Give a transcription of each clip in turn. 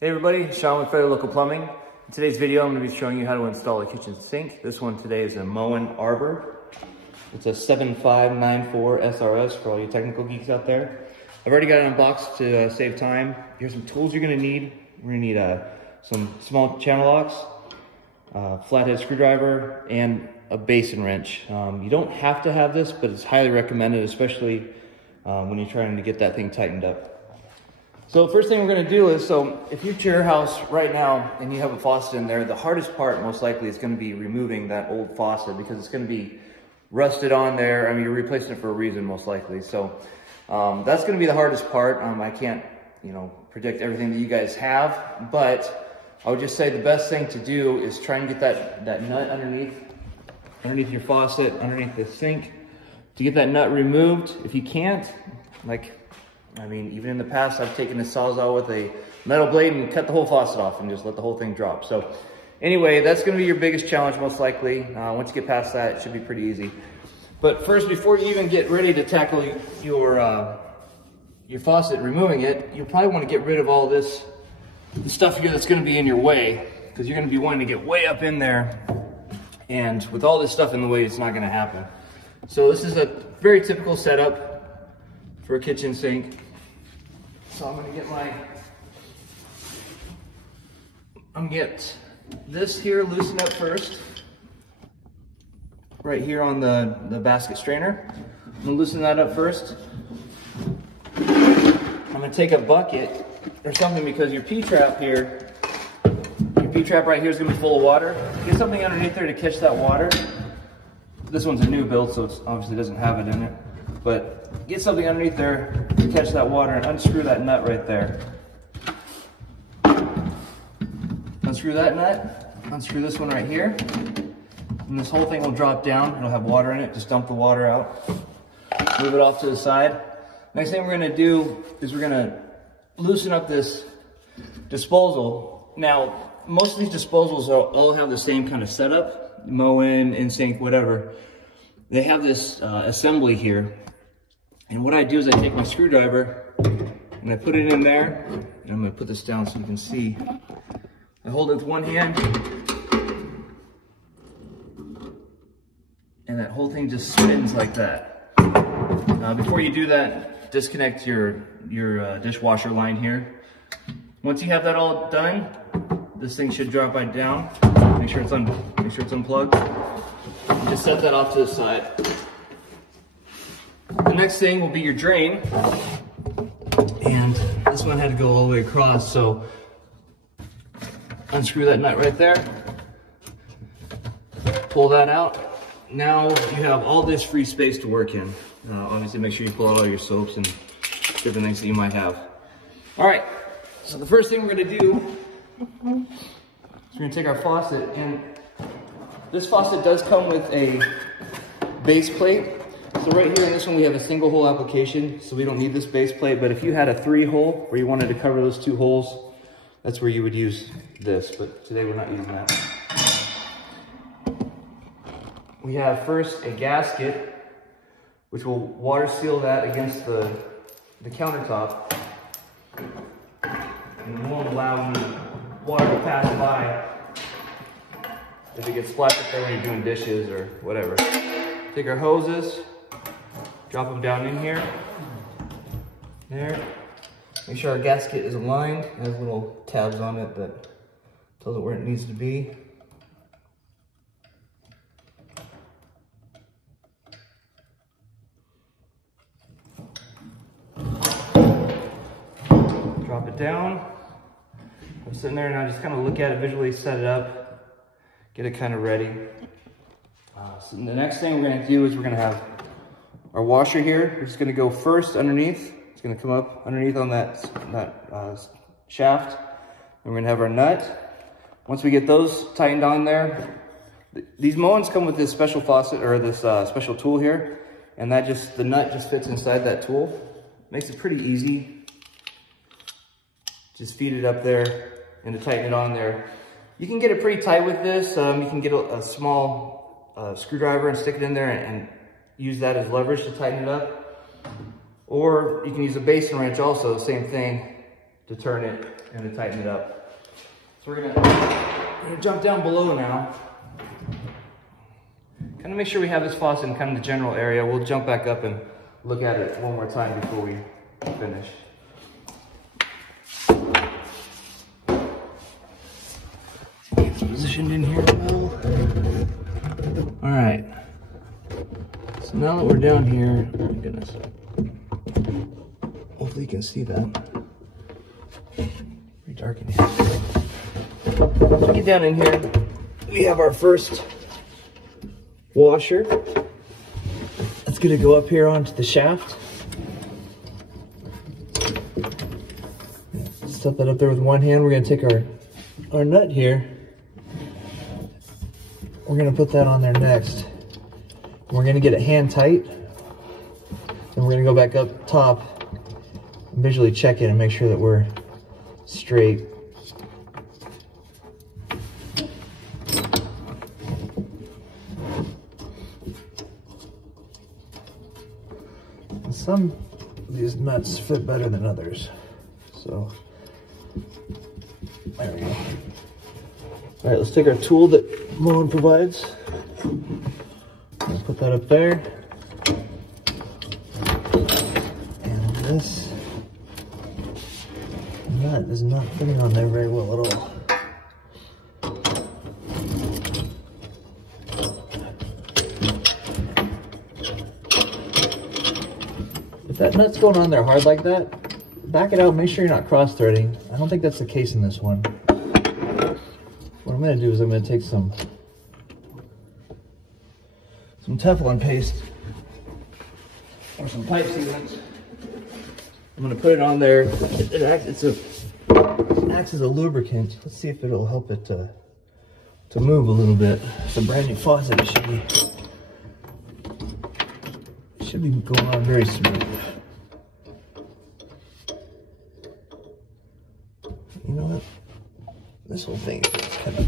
Hey everybody, Sean with Federal Local Plumbing. In today's video, I'm going to be showing you how to install a kitchen sink. This one today is a Moen Arbor. It's a 7594 SRS for all you technical geeks out there. I've already got it unboxed to save time. Here's some tools you're going to need. We're going to need some small channel locks, flathead screwdriver, and a basin wrench. You don't have to have this, but it's highly recommended, especially when you're trying to get that thing tightened up. So first thing we're going to do is, if you're at your house right now and you have a faucet in there, the hardest part most likely is going to be removing that old faucet because it's going to be rusted on there. I mean, you're replacing it for a reason most likely. So that's going to be the hardest part. I can't, predict everything that you guys have, but I would just say the best thing to do is try and get that nut underneath your faucet, underneath the sink, to get that nut removed. If you can't, even in the past, I've taken a Sawzall with a metal blade and cut the whole faucet off and just let the whole thing drop. So anyway, that's gonna be your biggest challenge most likely. Once you get past that, it should be pretty easy. But first, before you even get ready to tackle your faucet, removing it, you'll probably wanna get rid of all the stuff here that's gonna be in your way, because you're gonna be wanting to get way up in there. And with all this stuff in the way, it's not gonna happen. So this is a very typical setup for a kitchen sink. So I'm gonna get this here loosened up first. Right here on the basket strainer. I'm gonna loosen that up first. I'm gonna take a bucket or something because your P-trap here, your P-trap right here is gonna be full of water. Get something underneath there to catch that water. This one's a new build, so it obviously doesn't have it in it. But get something underneath there to catch that water and unscrew that nut right there. Unscrew that nut, unscrew this one right here, and this whole thing will drop down. It'll have water in it. Just dump the water out. Move it off to the side. Next thing we're gonna do is we're gonna loosen up this disposal. Now, most of these disposals all have the same kind of setup, Moen, in-sink, whatever. They have this assembly here. And what I do is I take my screwdriver and I put it in there, and I'm gonna put this down so you can see. I hold it with one hand, and that whole thing just spins like that. Before you do that, disconnect your dishwasher line here. Once you have that all done, this thing should drop right down. Make sure it's unplugged. And just set that off to the side. The next thing will be your drain, and this one had to go all the way across, so unscrew that nut right there, pull that out. Now you have all this free space to work in. Obviously make sure you pull out all your soaps and different things that you might have. All right, so the first thing we're gonna do is we're gonna take our faucet, and this faucet does come with a base plate. So right here in this one, we have a single hole application, so we don't need this base plate, but if you had a 3-hole where you wanted to cover those 2 holes, that's where you would use this, but today we're not using that. We have first a gasket, which will water seal that against the countertop, and won't allow any water to pass by if it gets splashed up there when you're doing dishes or whatever. Take our hoses, drop them down in here. There. Make sure our gasket is aligned. It has little tabs on it that tells it where it needs to be. Drop it down. I'm sitting there and I just kind of look at it visually, set it up, get it kind of ready. So the next thing we're going to do is we're going to have our washer here. We're just going to go first underneath. It's going to come up underneath on that shaft. And we're going to have our nut. Once we get those tightened on there, these Moens come with this special faucet or this special tool here, and the nut just fits inside that tool. Makes it pretty easy. Just feed it up there and to tighten it on there. You can get it pretty tight with this. You can get a small screwdriver and stick it in there and use that as leverage to tighten it up. Or you can use a basin wrench also, same thing. to turn it and to tighten it up. So we're gonna jump down below now. Kind of make sure we have this faucet in kind of the general area. We'll jump back up and look at it one more time before we finish. It's positioned in here well. All right. So now that we're down here, oh my goodness. Hopefully you can see that. Pretty dark in here. So get down in here. We have our first washer. That's gonna go up here onto the shaft. Stuff that up there with one hand. We're gonna take our nut here. We're gonna put that on there next. We're gonna get it hand tight. And we're gonna go back up top and visually check it and make sure that we're straight. Some of these nuts fit better than others. So, there we go. All right, let's take our tool that Moen provides. I'll put that up there. And this nut is not fitting on there very well at all. If that nut's going on there hard like that, back it out, make sure you're not cross-threading. I don't think that's the case in this one. What I'm gonna do is I'm gonna take some Teflon paste or some pipe sealants. I'm gonna put it on there. It acts as a lubricant. Let's see if it'll help it to move a little bit. It's a brand new faucet. It should be going on very smooth. You know what? This whole thing is kind of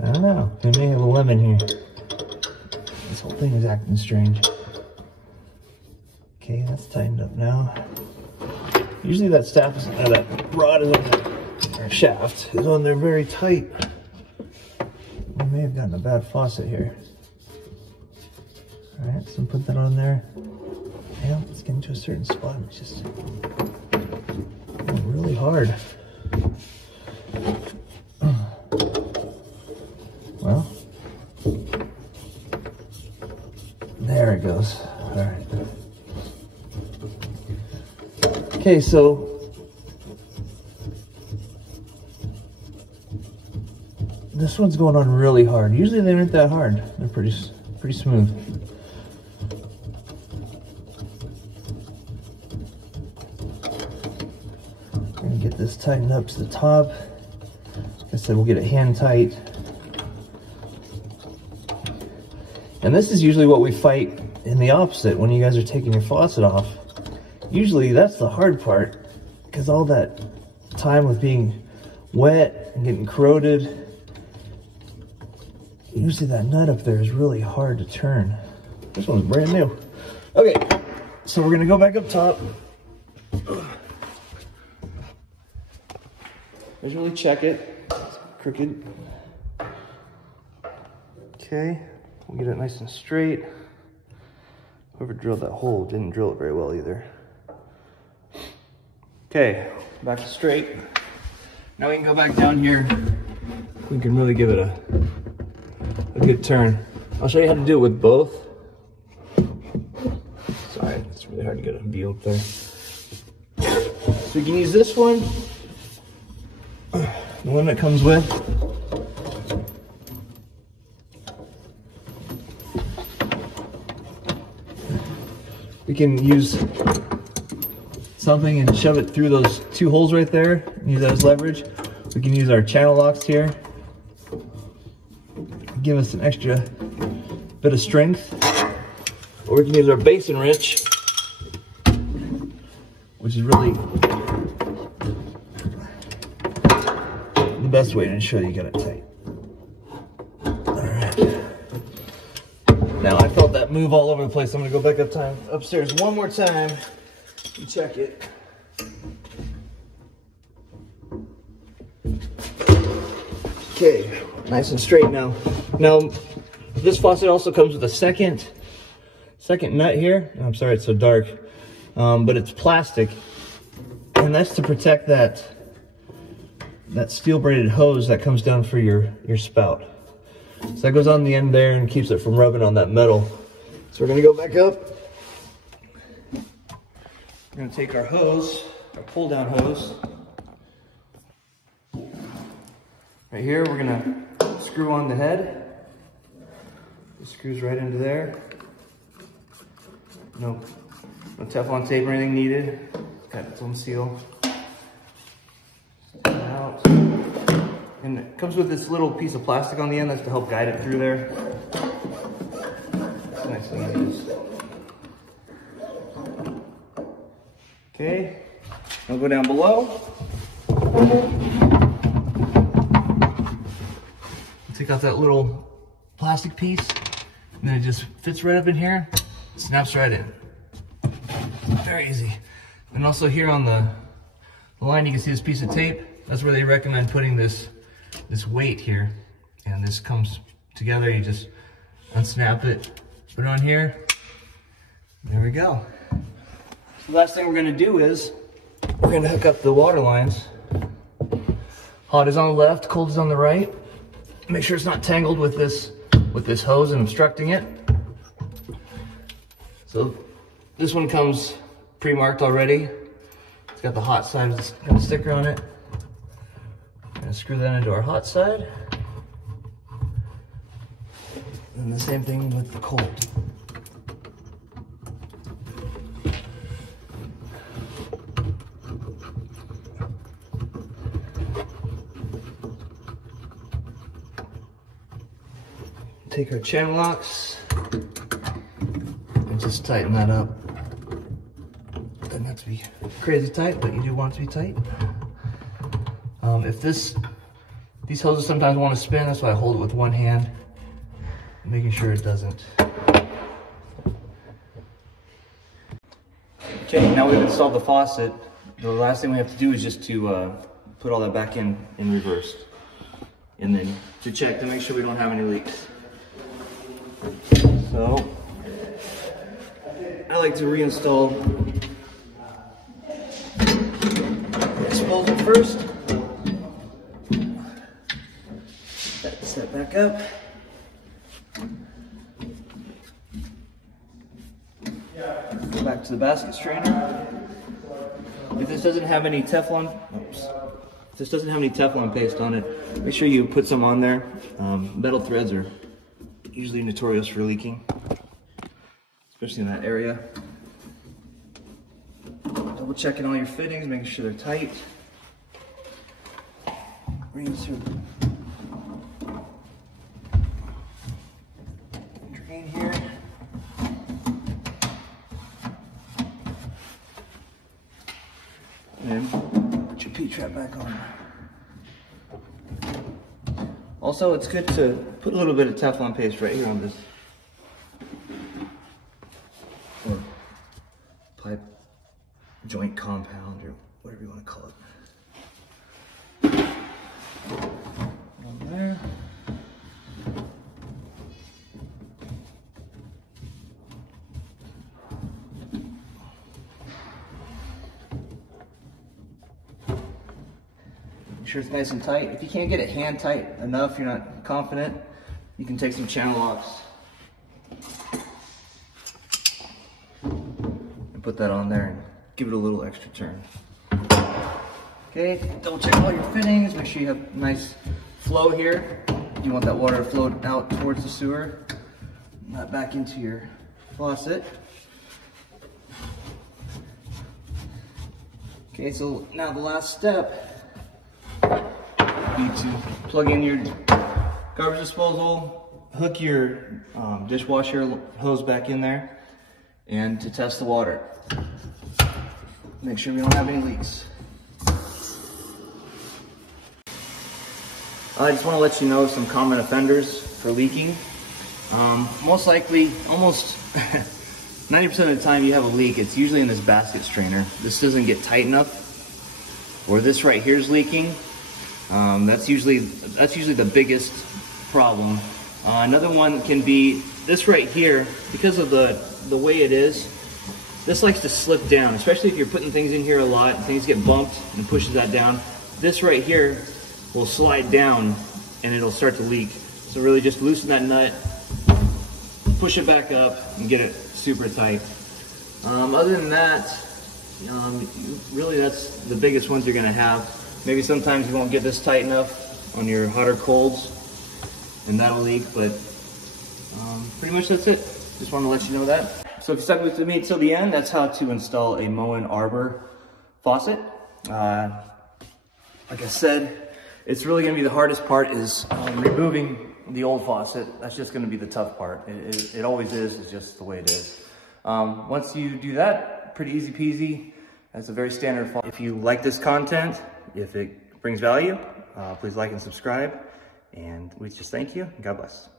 I don't know. We may have a lemon here. This whole thing is acting strange. Okay, that's tightened up now. Usually that that rod is on or shaft is on there very tight. We may have gotten a bad faucet here. All right, so put that on there. Yeah, it's getting to a certain spot. It's just going really hard. Well, there it goes. All right. Okay, so this one's going on really hard. Usually they aren't that hard. They're pretty smooth. We're gonna get this tightened up to the top. Like I said, we'll get it hand tight. And this is usually what we fight in the opposite when you guys are taking your faucet off. Usually that's the hard part, because all that time with being wet and getting corroded, usually that nut up there is really hard to turn. This one's brand new. Okay, so we're gonna go back up top. Visually check it. It's crooked. Okay, we'll get it nice and straight. Whoever drilled that hole didn't drill it very well either. Okay, back to straight. Now we can go back down here. We can really give it a good turn. I'll show you how to do it with both. Sorry, it's really hard to get a view up there. So you can use this one, the one that comes with. We can use something and shove it through those two holes right there, use that as leverage. We can use our channel locks here, give us an extra bit of strength. Or we can use our basin wrench, which is really the best way to ensure that you got it tight. All right. Now I felt that move all over the place. I'm gonna go back upstairs one more time and check it. Okay, nice and straight now. Now, this faucet also comes with a second nut here. I'm sorry it's so dark, but it's plastic, and that's to protect that steel braided hose that comes down for your spout. So that goes on the end there and keeps it from rubbing on that metal. So we're gonna go back up. We're gonna take our hose, our pull down hose. Right here, we're gonna screw on the head. It screws right into there. No Teflon tape or anything needed. It's got its own seal. Out. And it comes with this little piece of plastic on the end that's to help guide it through there. It's nice and easy. Okay, I'll go down below. Take out that little plastic piece, and then it just fits right up in here, snaps right in. Very easy. And also here on the line, you can see this piece of tape. That's where they recommend putting this weight here. And this comes together, you just unsnap it, put it on here. There we go. So the last thing we're gonna do is, we're gonna hook up the water lines. Hot is on the left, cold is on the right. Make sure it's not tangled with this hose and obstructing it. So this one comes pre-marked already. It's got the hot side and a sticker on it. Gonna screw that into our hot side. And the same thing with the cold. Take our channel locks and just tighten that up. Doesn't have to be crazy tight, but you do want it to be tight. If these hoses sometimes want to spin, that's why I hold it with one hand, making sure it doesn't. Okay, now we've installed the faucet. The last thing we have to do is just to put all that back in reverse, and then to check to make sure we don't have any leaks. So, I like to reinstall the disposal first. Set back up. Go back to the basket strainer. If this doesn't have any Teflon, if this doesn't have any Teflon paste on it, make sure you put some on there. Metal threads are usually notorious for leaking, especially in that area. Double checking all your fittings, making sure they're tight. Rinse your drain here. And then put your P-trap back on. Also, it's good to put a little bit of Teflon paste right here on this, or pipe joint compound, or whatever you want to call it. On there. Make sure it's nice and tight. If you can't get it hand tight enough, you're not confident, you can take some channel locks and put that on there and give it a little extra turn. Okay, double check all your fittings, make sure you have nice flow here. You want that water to flow out towards the sewer, not back into your faucet. Okay, so now the last step, you need to plug in your garbage disposal, hook your dishwasher hose back in there, and to test the water. Make sure we don't have any leaks. I just want to let you know some common offenders for leaking. Most likely, almost 90% of the time you have a leak, it's usually in this basket strainer. This doesn't get tight enough, or this right here is leaking. That's usually the biggest problem. Another one can be this right here. Because of the way it is, this likes to slip down, especially if you're putting things in here a lot and things get bumped and pushes that down. This right here will slide down and it'll start to leak. So really just loosen that nut, push it back up, and get it super tight. Other than that, really that's the biggest ones you're gonna have. Maybe sometimes you won't get this tight enough on your hot or colds, and that'll leak, but pretty much that's it. Just want to let you know that. So if you stuck with me till the end, that's how to install a Moen Arbor faucet. Like I said, it's really gonna be the hardest part is removing the old faucet. That's just gonna be the tough part. It always is, it's just the way it is. Once you do that, pretty easy peasy. That's a very standard faucet. If you like this content, if it brings value, please like and subscribe. And we just thank you. God bless.